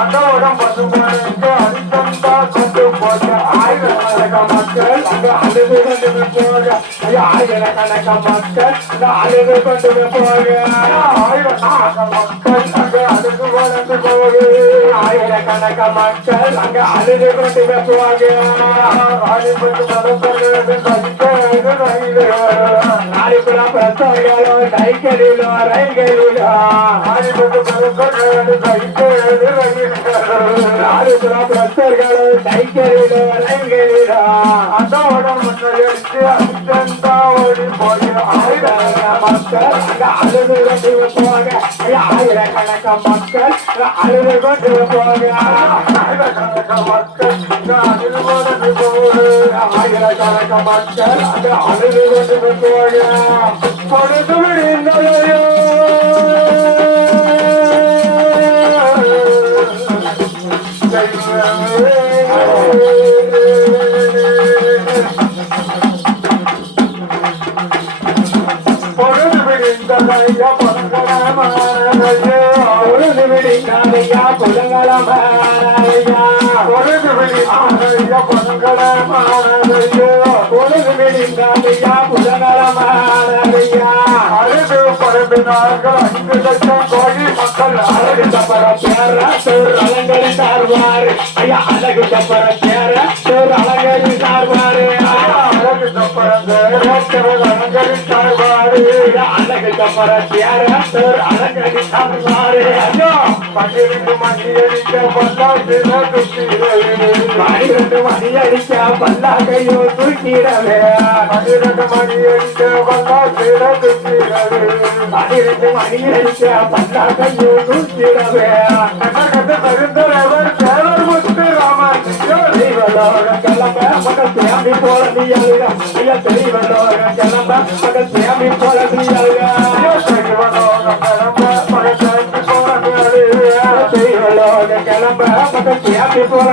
அந்தோடம் பசுமானுக்கு அடித்தந்தா கொண்டு போட்ட ஆயிரக்கணக்க மக்கள் அங்க அழுது கொண்டு போக ஆயிரக்கணக்க மக்கள் அங்க அழுது கொண்டு போக ஆயிரக்கணக்க மக்கள் கணக்க மக்கள் அங்க அழுது கொண்டு போக ஆயிரத்து மதப்பர்கள் கழிக்க நாளைக்குள்ள பிரச்சனைகளோ சைக்கிளிலோ ரயில்களிலோ நாளைக்குள்ள பிரச்சனைகளோ சைக்கிளிலோ ரயில்களிலோ அதோட முன்னெடுத்து அத்தந்தா ஓடி போய் கொண்டு போக ஆயிரக்கணக்க மக்கள் அங்க அழுது கொண்டு போக ஆயிரக்கணக்க மக்கள் அங்க அழுது கொண்டு போக ஆயிரக்கணக்க மக்கள் அங்க அழுது கொண்டு போக பொழுது விடிந்ததையோ பொழுது விடிந்ததையா பொருங்கலமானதையோ பொழுது விடிந்ததையா பொருங்கலமானதையா பொழுது விடிந்ததையா பொருங்கலமானதையோ பொழுது விடிந்ததையா பொருங்கலமானதையா அழுது பரம்பினார்கள் ஐந்து லட்சம் கோடி மக்கள் அழகு தப்பர பேர பேர் அலங்கரித்தார்வார் ஐயா அழகு தப்பர பேர பேர் அலங்கரித்தார்வார் அழகு தப்பர பேர் அலங்கரித்தார்வார் அழகு தப்பர பேர பேர் ஐயோ பன்னிரண்டு மணி அடிக்க பல்லாக்கு பன்னிரண்டு மணி அடிக்க பல்லாக்கையோ தூக்கிடவே பன்னிரண்டு மணி அடிக்க பல்லாக்கு தூக்கிடவே பன்னிரண்டு மணி அடிக்க பல்லாக்கையோ தூக்கிடவே கிளம்ப மகள் தேமி போல நீ அழுக ஐயா தெய்வலோக கிளம்ப மகள் தேமி போல நீ அழுக தெய்வலோக கிளம்ப மகள் தேமி போல நீ அழுக தெய்வலோக கிளம்ப மகள் தேமி போல